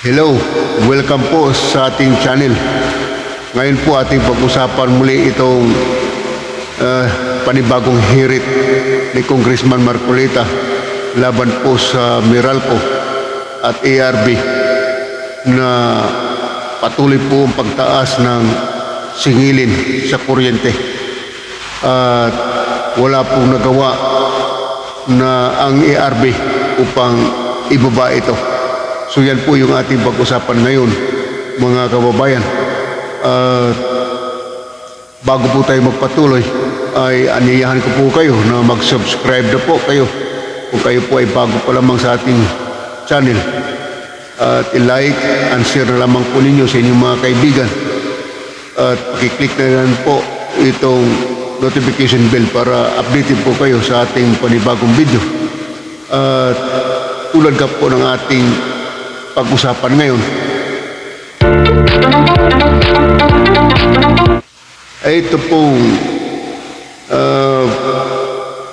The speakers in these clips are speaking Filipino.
Hello, welcome po sa ating channel. Ngayon po ating pag-usapan muli itong panibagong hirit ni Congressman Marcoleta laban po sa Meralco at ARB na patuloy po ang pagtaas ng singilin sa kuryente. At wala pong nagawa na ang ARB upang ibaba ito. So yan po yung ating pag-usapan ngayon, mga kababayan. Bago po tayo magpatuloy, ay aniyahan ko po kayo na mag-subscribe na po kayo kung kayo po ay bago pa lamang sa ating channel. At i-like and share na lamang po ninyo sa inyong mga kaibigan. At pakiclick na lang po itong notification bell para updated po kayo sa ating panibagong video. At tulad ka po ng ating pag-usapan ngayon ay ito pong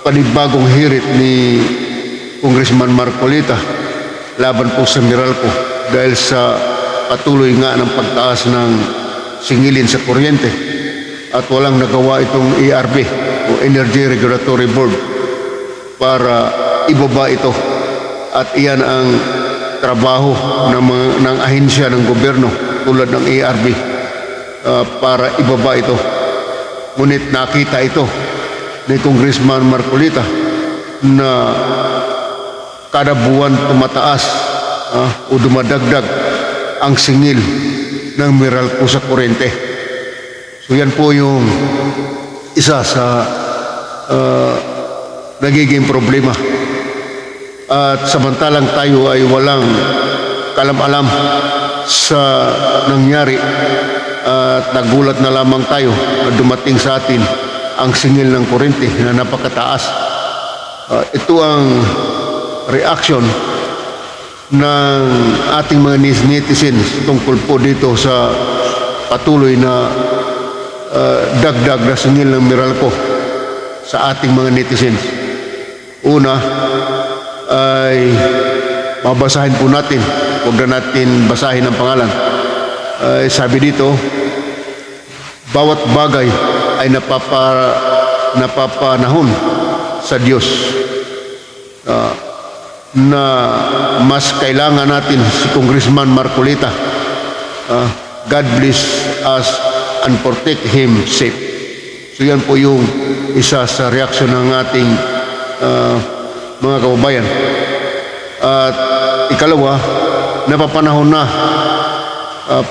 panibagong hirit ni Congressman Marcoleta laban po sa Meralco dahil sa patuloy nga ng pagtaas ng singilin sa kuryente at walang nagawa itong ERB o Energy Regulatory Board para ibaba ito, at iyan ang trabaho ng ahensya ng gobyerno tulad ng ARB para ibaba ito. Ngunit nakita ito ni Congressman Marcoleta na kada buwan tumataas o dumadagdag ang singil ng Meralco sa kuryente. So yan po yung isa sa nagiging problema. At samantalang tayo ay walang kalam-alam sa nangyari at nagulat na lamang tayo na dumating sa atin ang singil ng kuryente na napakataas. Ito ang reaction ng ating mga netizens tungkol po dito sa patuloy na dagdag na singil ng Meralco sa ating mga netizens. Una, ay mabasahin po natin, huwag na natin basahin ang pangalan. Sabi dito, bawat bagay ay napapanahon sa Diyos, na mas kailangan natin si Congressman Marcoleta. God bless us and protect him safe. So yan po yung isa sa reaksyon ng ating mga kababayan. At ikalawa, napapanahon na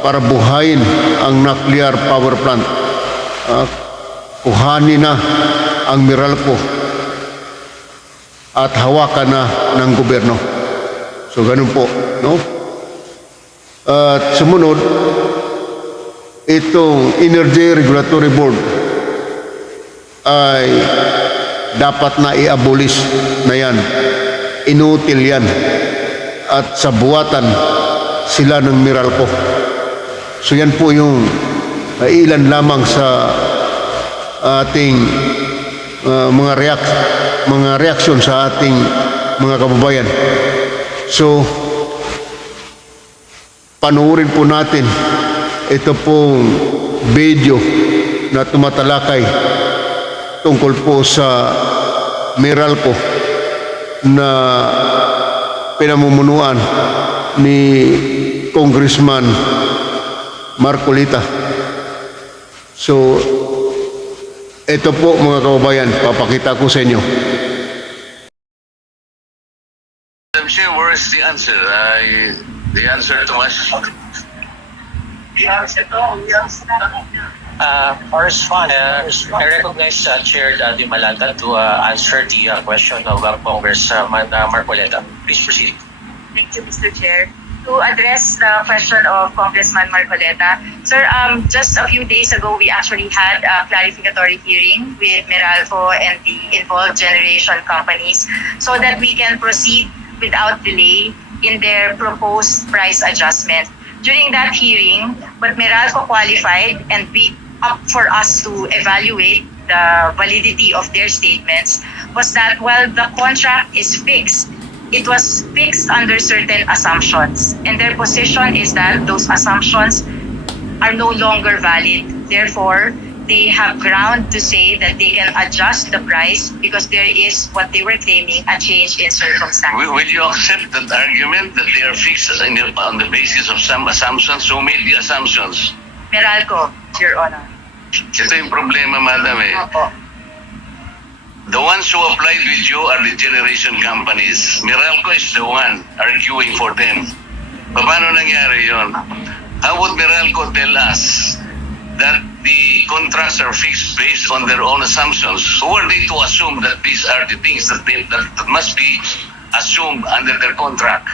para buhayin ang nuclear power plant. Kuhanin na ang Meralco at hawakan na ng gobyerno. So ganun po, no? At sumunod, itong Energy Regulatory Board ay dapat na i-abolish na yan. Inutil yan. At sa buwatan sila ng Meralco. So yan po yung ilan lamang sa ating mga reaksyon sa ating mga kababayan. So panuorin po natin ito pong video na tumatalakay tungkol po sa Meralco na pinamumunuan ni Congressman Marcoleta. So ito po mga kababayan, papakita ko sa inyo. I'm sure where is the answer? The answer to us. First one, I recognize Chair Daddy Malanta to answer the question of Congressman Marcoleta. Please proceed. Thank you, Mr. Chair. To address the question of Congressman Marcoleta, sir, just a few days ago, we actually had a clarificatory hearing with Meralco and the involved generation companies so that we can proceed without delay in their proposed price adjustment. During that hearing, what Meralco qualified and we up for us to evaluate the validity of their statements was that while the contract is fixed it was fixed under certain assumptions, and their position is that those assumptions are no longer valid. Therefore, they have ground to say that they can adjust the price because there is what they were claiming a change in circumstances. Will you accept that argument that they are fixed on the basis of some assumptions? Who made the assumptions? Meralco, Your Honor. Ito yung problema, madam eh. Opo. The ones who applied with you are the generation companies. Meralco is the one arguing for them. Paano nangyari yon? How would Meralco tell us that the contracts are fixed based on their own assumptions? Who are they to assume that these are the things that must be assumed under their contract?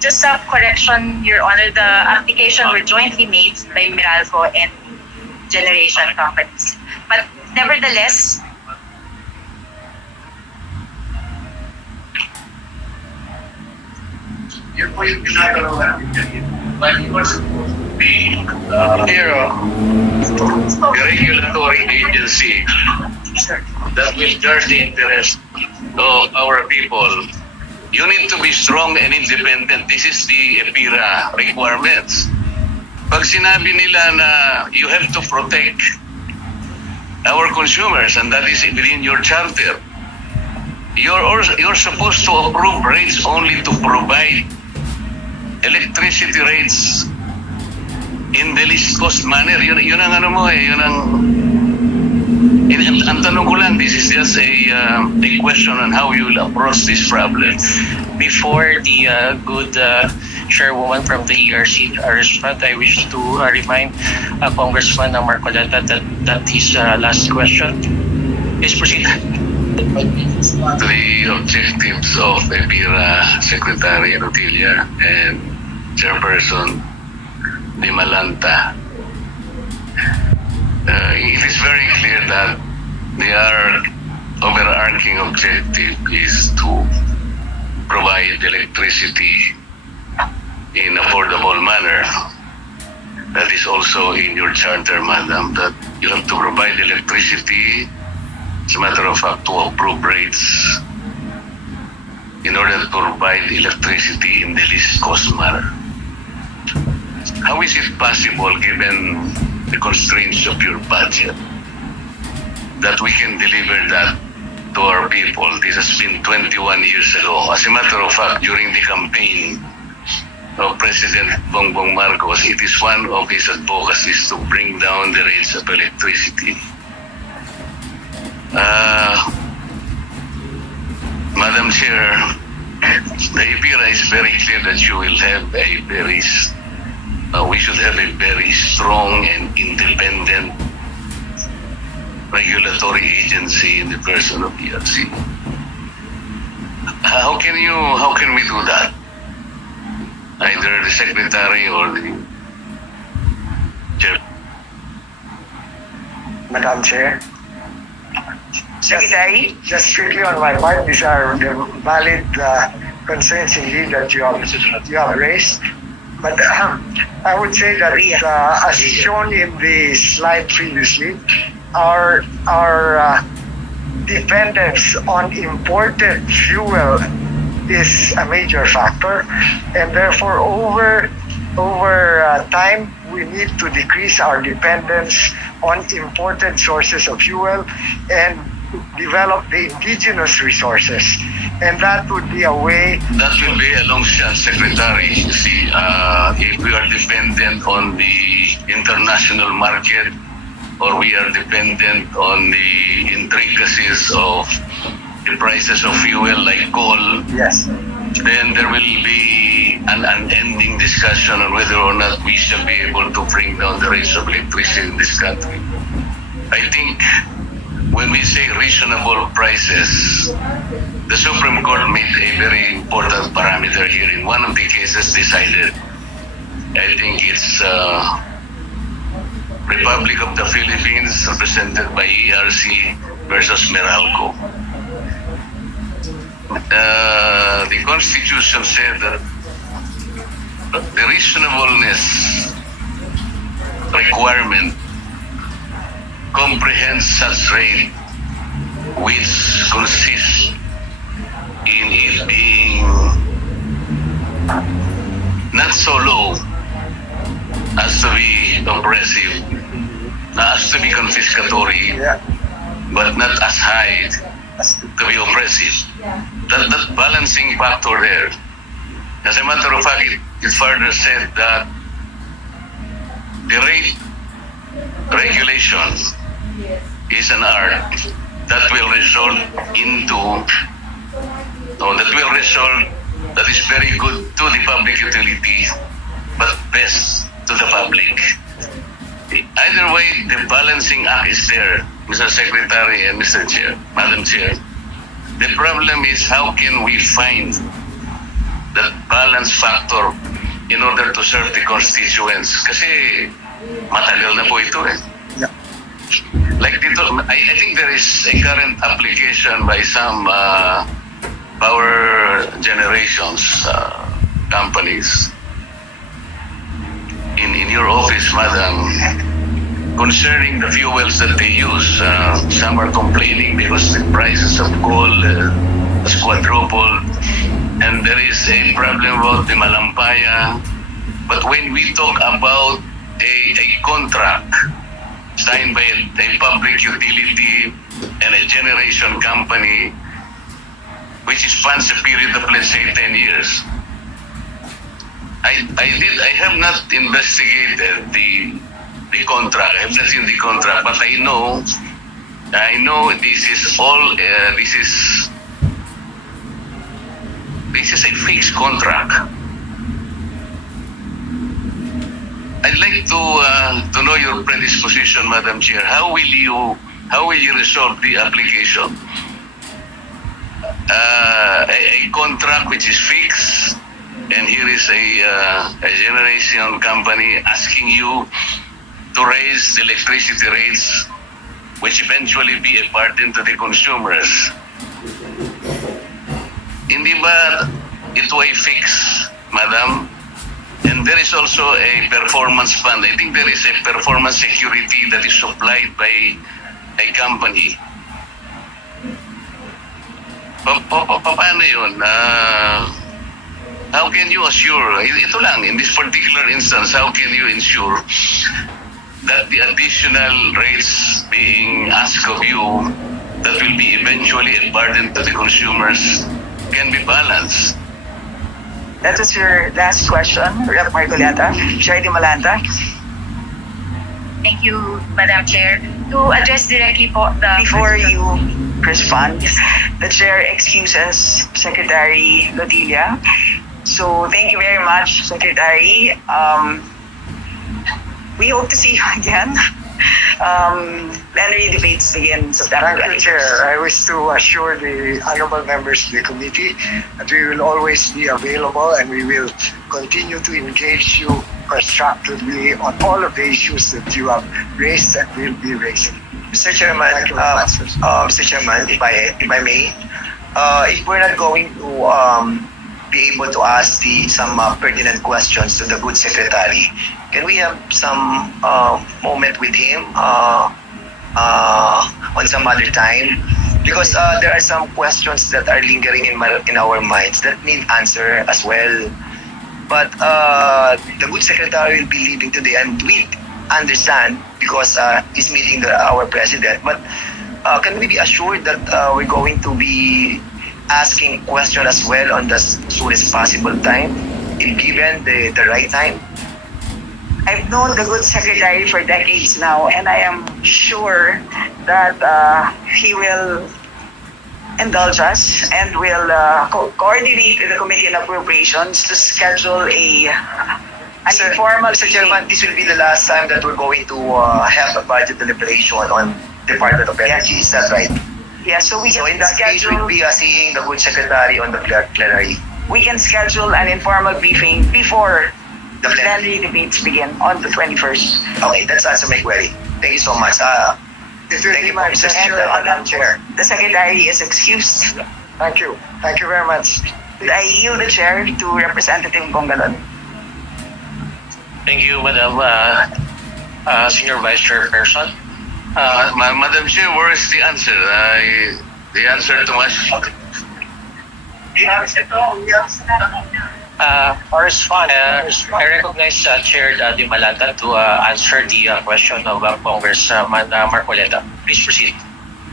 Just a correction, Your Honor, the application were jointly made by Meralco and generation companies. But nevertheless, Yun po yung ginagawa natin. But it was supposed to be the regulatory agency that will guard the interest of our people. You need to be strong and independent. This is the EPIRA requirements. Pag sinabi nila na you have to protect our consumers, and that is within your charter, you're supposed to approve rates only to provide electricity rates in the least cost manner. Yun ang ano mo eh, yun ang ang tanong ko lang, this is just a question on how you will approach this problem. Before the good chairwoman from the ERC respond, I wish to remind Congressman Marcoleta that his last question. Please proceed. The objectives of EPIRA Secretary Rutilia and Chairperson Di Malanta, it is very clear that their overarching objective is to provide electricity in affordable manner. That is also in your charter, madam, that you have to provide electricity, as a matter of fact, to approve rates in order to provide electricity in the least cost manner. How is it possible, given the constraints of your budget, that we can deliver that to our people? This has been 21 years ago. As a matter of fact, during the campaign of President Bongbong Marcos, it is one of his advocacies to bring down the rates of electricity. Madam Chair, the EPIRA is very clear that you will have we should have a very strong and independent regulatory agency in the person of ERC. How can we do that? Either the secretary or the chair. Madam Chair. Secretary? Just quickly on my part, these are the valid concerns indeed that you have raised. But I would say that as shown in the slide previously, our dependence on imported fuel is a major factor, and therefore over time we need to decrease our dependence on imported sources of fuel and develop the indigenous resources, and that would be a way. That will be a long shot, Secretary. You see, if we are dependent on the international market, or we are dependent on the intricacies of the prices of fuel like coal, Yes. then there will be an unending discussion on whether or not we shall be able to bring down the rates of electricity in this country. I think when we say reasonable prices, the Supreme Court made a very important parameter here. In one of the cases decided, I think it's Republic of the Philippines represented by ERC versus Meralco. The Constitution said that the reasonableness requirement comprehends such rate which consists in it being not so low as to be oppressive, as to be confiscatory, Yeah. but not as high to be oppressive. That balancing factor there. As a matter of fact, it further said that the rate regulation is an art that will result into, no, that is very good to the public utility, but best to the public. Either way, the balancing act is there, Mr. Secretary and Mr. Chair, Madam Chair. The problem is how can we find that balance factor in order to serve the constituents? Kasi matagal na po ito eh. Yeah. Like dito, I think there is a current application by some power generations companies in your office, Madam, concerning the fuels that they use. Some are complaining because the prices of coal has quadrupled, and there is a problem about the malampaya. But when we talk about a contract signed by a public utility and a generation company, which spans a period of, let's say, 10 years, I have not investigated the contract. I have not seen the contract, but I know this is all this is a fixed contract. I'd like to know your predisposition, Madam Chair. How will you resolve the application? A contract which is fixed, and here is a generation company asking you to raise the electricity rates, which eventually be a burden to the consumers. Hindi ba ito ay fix, Madam? And there is also a performance fund. I think there is a performance security that is supplied by a company. Paano yun? How can you assure, ito lang, in this particular instance, how can you ensure that the additional rates being asked of you that will be eventually a burden to the consumers can be balanced? That was your last question, Rep. Marcoleta. Chair Di Malanta. Thank you, Madam Chair. To address directly po the... Before you respond, the Chair excuses Secretary Lodilla. So thank you very much, Secretary. We hope to see you again. Plenary debates begin September Thank you, 21st. Chair. I wish to assure the honorable members of the committee that we will always be available and we will continue to engage you constructively on all of the issues that you have raised and will be raising. Mr. Chairman, Thank you very much, sir. Mr. Chairman, if I may, if we're not going to be able to ask some pertinent questions to the good secretary, can we have some moment with him on some other time? Because there are some questions that are lingering in our minds that need answer as well. But the good secretary will be leaving today, and we understand because he's meeting our president. But can we be assured that we're going to be asking questions as well on the soonest possible time, if given the right time? I've known the good secretary for decades now, and I am sure that he will indulge us and will coordinate with the Committee on Appropriations to schedule an informal Mr. Chairman, this will be the last time that we're going to have a budget deliberation on Department of Energy. Is that right? Yeah, so we So can in that case, schedule we'll be seeing the good secretary on the plenary. we can schedule an informal briefing before The the plenary. plenary debates begin on the 21st. Okay, that's answer my query. Thank you so much. Thank you, Mr. Chair, Madam Chair. The secretary is excused. Thank you. Thank you very much. I yield the chair to Representative Bongalon. Thank you, Madam Senior Vice Chairperson. Madam Chair, where is the answer? The answer to my... I recognize Chair Di Malanta to answer the question of Congressman Marcoleta. Please proceed.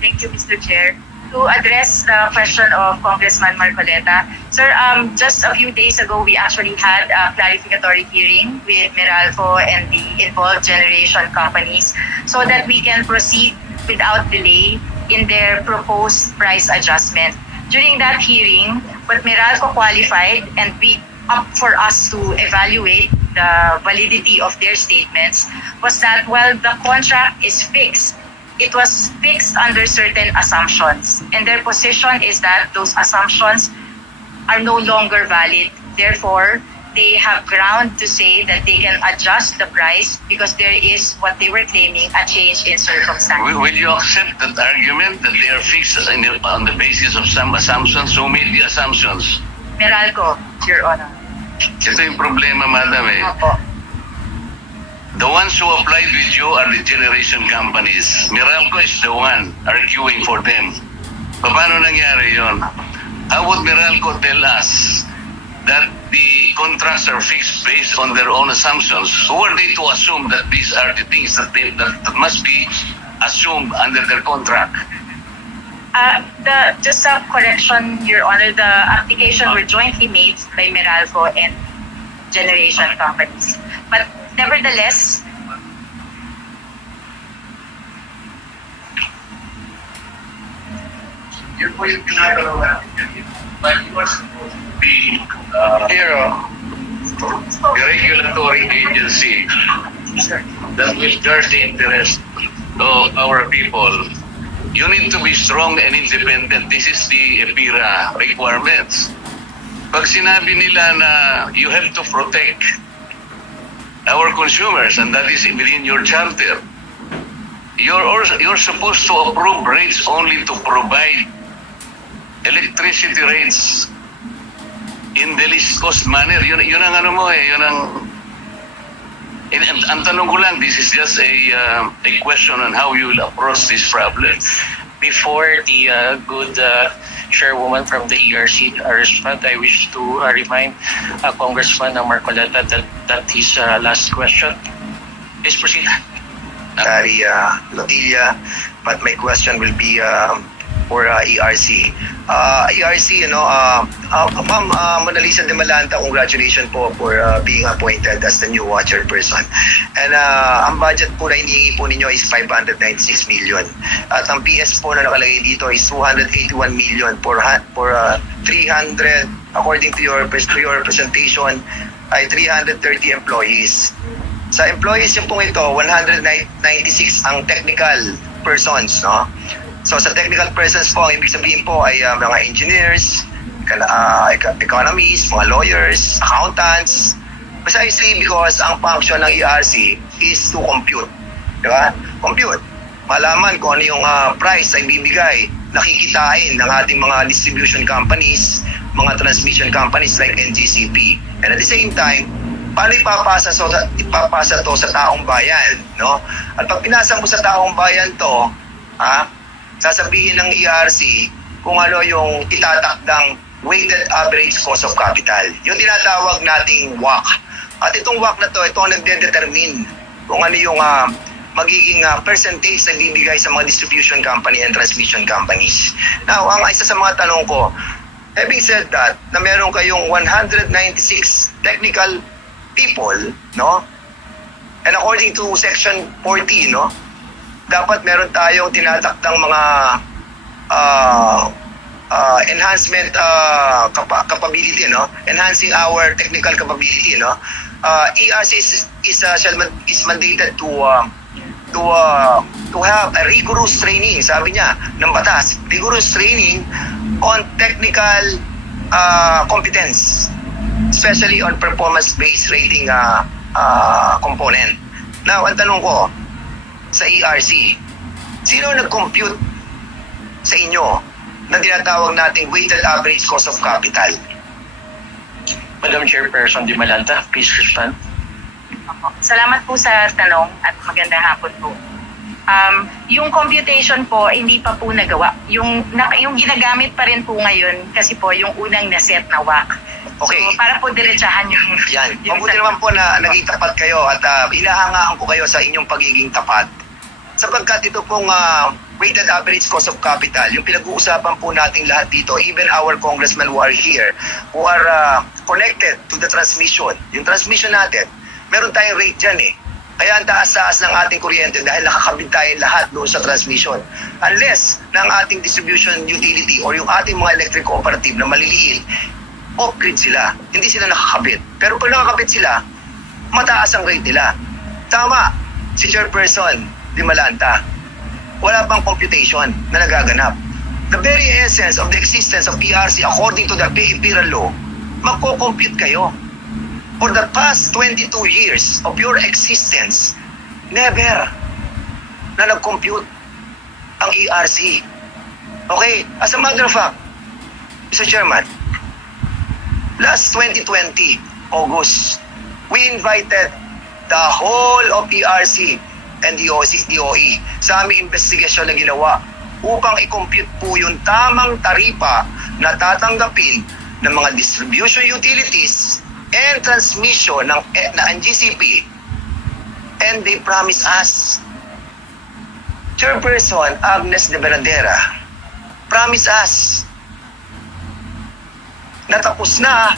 Thank you, Mr. Chair. To address the question of Congressman Marcoleta, sir, just a few days ago, we actually had a clarificatory hearing with Meralco and the involved generation companies so that we can proceed without delay in their proposed price adjustment. During that hearing, what Meralco qualified and we up for us to evaluate the validity of their statements was that while the contract is fixed, it was fixed under certain assumptions. And their position is that those assumptions are no longer valid. Therefore, they have ground to say that they can adjust the price because there is what they were claiming a change in circumstances. Will you accept that argument that they are fixed on the basis of some assumptions? Who made the assumptions? Meralco, Your Honor. Ito yung problema, madam eh. Opo. The ones who applied with you are the generation companies. Meralco is the one arguing for them. Paano nangyari yon? How would Meralco tell us that the contracts are fixed based on their own assumptions? Who are they to assume that these are the things that must be assumed under their contract? Just a correction, Your Honor, the application were jointly made by Meralco and generation companies. But nevertheless, Yun po yung ginagawa natin. But you are supposed to be a regulatory agency that will guard the interest of our people. You need to be strong and independent. This is the EPIRA requirements. Pag sinabi nila na you have to protect our consumers and that is within your charter, you're supposed to approve rates only to provide electricity rates in the least cost manner. Yun ang ano mo eh, yun ang ang tanong ko lang, this is just a question on how you will approach this problem. Before the good chairwoman from the ERC respond, I wish to remind Congressman Marcoleta that his last question. Please proceed. Secretary Lotilla, but my question will be for ERC. ERC, Ma'am Mona Lisa de Malanta, congratulations po for being appointed as the new chairperson. And ang budget po na hinihingi po ninyo is 596 million. At ang PS po na nakalagay dito is 281 million for 300, according to your presentation, ay 330 employees. Sa employees yung pong ito, 196 ang technical persons, no? So sa technical persons po, ang ibig sabihin po ay mga engineers, economists, mga lawyers, accountants, precisely because ang function ng ERC is to compute. Di ba? Compute. Malaman kung ano yung price ay bibigay, nakikitain ng ating mga distribution companies, mga transmission companies like NGCP. And at the same time, paano ipapasa to sa taong bayan, no? At pag pinasa mo sa taong bayan to, sasabihin ng ERC kung ano yung itatakdang weighted average cost of capital. Yung tinatawag nating WACC. At itong WACC na to, ito ang nagde-determine kung ano yung magiging percentage na bibigay sa mga distribution company and transmission companies. Now, ang isa sa mga tanong ko, having said that, na meron kayong 196 technical people, no? And according to section 40, no? Dapat meron tayong tinatakdang mga enhancement capability, no? Enhancing our technical capability, no? ERC is mandated to have a rigorous training, sabi niya, ng batas, rigorous training on technical competence, especially on performance-based rating component. Now, ang tanong ko, sa ERC, sino nag-compute sa inyo na tinatawag nating weighted average cost of capital? Madam Chairperson Di Malanta, please respond. Salamat po sa tanong at magandang hapon po. yung computation po hindi pa po nagawa. Yung ginagamit pa rin po ngayon kasi po yung unang na-set na WACC. Okay. So, para po diretsahan yung... Yan. yung Mabuti naman po na naging tapat kayo at hinahangaan ko kayo sa inyong pagiging tapat. Sapagkat ito pong weighted average cost of capital, yung pinag-uusapan po nating lahat dito, even our congressmen who are here, who are connected to the transmission. Yung transmission natin, meron tayong rate dyan eh. Kaya ang taas-taas ng ating kuryente dahil nakakabit tayo lahat doon sa transmission. Unless ng ating distribution utility or yung ating mga electric cooperative na maliliit, off-grid sila. Hindi sila nakakabit. Pero pag nakakabit sila, mataas ang rate nila. Tama, si Chairperson Di Malanta, wala pang computation na nagaganap. The very essence of the existence of PRC according to the BINUKING law, magko-compute kayo. For the past 22 years of your existence, never na nag-compute ang ERC. Okay? As a matter of fact, Mr. Chairman, last 2020, August, we invited the whole of ERC and the DOE sa aming investigasyon na ginawa upang i-compute po yung tamang taripa na tatanggapin ng mga distribution utilities and transmission ng GCP, and they promise us. Chairperson Agnes de Veradera promise us na tapos na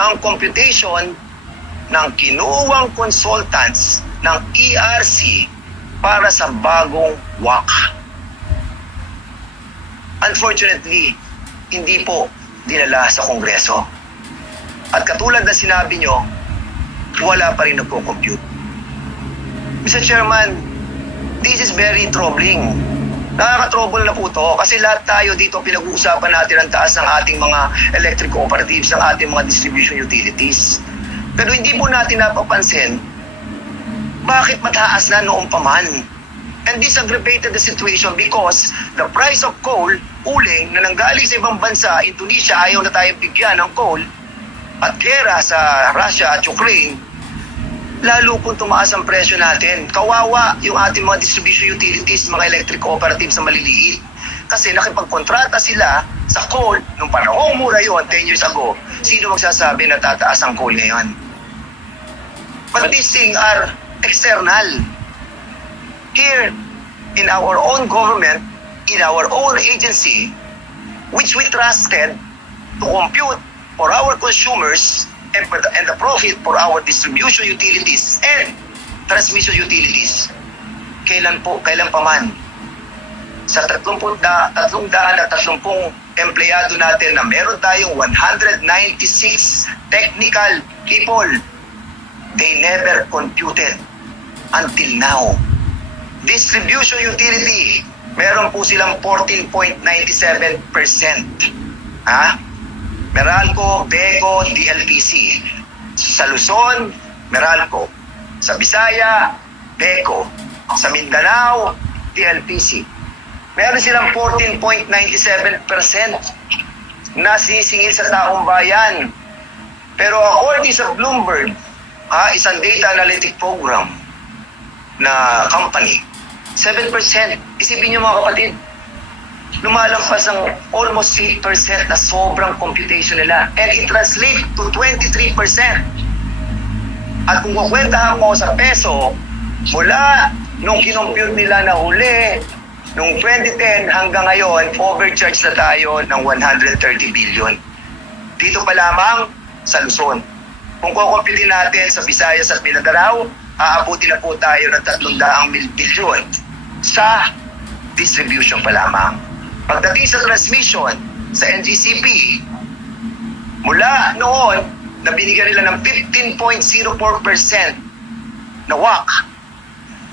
ang computation ng kinuwang consultants ng ERC para sa bagong WACC. Unfortunately, hindi po dinala sa Kongreso. At katulad na sinabi nyo, wala pa rin nagko-compute. Mr. Chairman, this is very troubling. Nakaka-trouble na po to kasi lahat tayo dito pinag-uusapan natin ang taas ng ating mga electric cooperatives, ng ating mga distribution utilities. Pero hindi po natin napapansin bakit mataas na noong paman. And this aggravated the situation because the price of coal, uling na nanggaling sa ibang bansa, Indonesia, ayaw na tayong bigyan ng coal, at gera sa Russia at Ukraine, lalo pong tumaas ang presyo natin. Kawawa yung ating mga distribution utilities, mga electric cooperatives na maliliit. Kasi nakipagkontrata sila sa coal nung panahong mura yon 10 years ago. Sino magsasabi na tataas ang coal ngayon? But these things are external. Here, in our own government, in our own agency, which we trusted to compute for our consumers and the profit for our distribution utilities and transmission utilities, kailan pa man sa 330 empleyado natin na meron tayong 196 technical people, they never computed until now. Distribution utility, meron po silang 14.97%. Meralco, Bego, DLPC. Sa Luzon, Meralco. Sa Bisaya, Bego. Sa Mindanao, DLPC. Meron silang 14.97% na sisingil sa taong bayan. Pero according sa Bloomberg, isang data analytic program na company, 7%. Isipin niyo mga kapatid, lumalampas ng almost 8% na sobrang computation nila. And it translates to 23%. At kung kukwentahan mo sa peso, mula nung kinompute nila na huli, nung 2010 hanggang ngayon, overcharge na tayo ng 130 billion. Dito pa lamang sa Luzon. Kung kukumpitin natin sa Visayas at Mindanao, aabuti na po tayo ng 300 billion sa distribution pa lamang. Pagdating sa transmission, sa NGCP, mula noon, na binigyan nila ng 15.04% na WACC,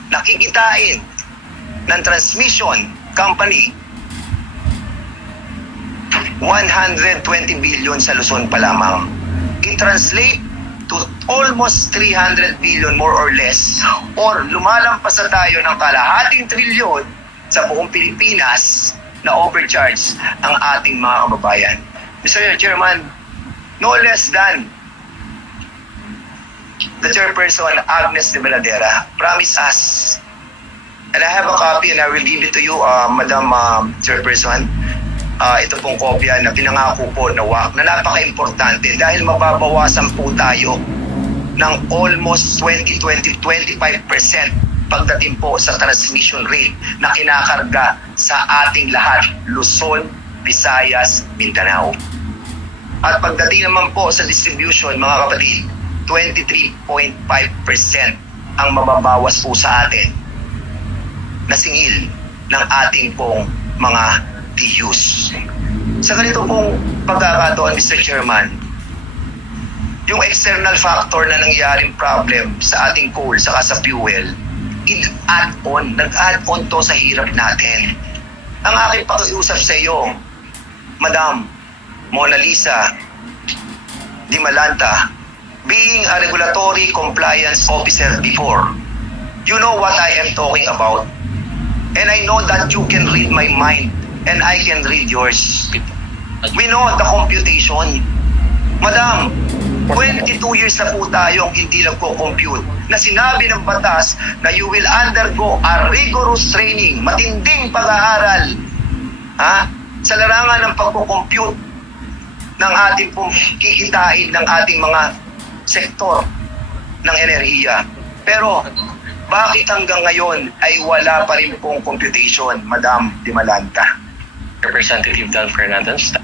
nakikitain ng transmission company 120 billion sa Luzon pa lamang. I-translate to almost 300 billion more or less, or lumalampas na tayo ng kalahating trilyon sa buong Pilipinas na overcharge ang ating mga kababayan. Mr. Chairman, no less than the Chairperson Agnes de Veladera promised us And I have a copy and I will give it to you, Madam Chairperson. Ito pong kopya na pinangako po na WAC na napaka-importante dahil mababawasan po tayo ng almost 25% pagdating po sa transmission rate na kinakarga sa ating lahat, Luzon, Visayas, Mindanao. At pagdating naman po sa distribution, mga kapatid, 23.5% ang mababawas po sa atin na singil ng ating pong mga DUs. Sa ganito pong pagkakataon, Mr. Chairman, yung external factor na nangyaring problem sa ating coal saka sa fuel, nag-add-on to sa hirap natin. Ang aking pakiusap sa iyo, Madam Mona Lisa Di Malanta, being a regulatory compliance officer before, you know what I am talking about. And I know that you can read my mind and I can read yours. We know the computation. Madam, 22 years na po tayong hindi nagko-compute na sinabi ng batas na you will undergo a rigorous training, matinding pag-aaral sa larangan ng pagko-compute ng ating pong kikitain ng ating mga sektor ng enerhiya. Pero bakit hanggang ngayon ay wala pa rin pong computation, Madam Di Malanta? Representative Dan Fernandez.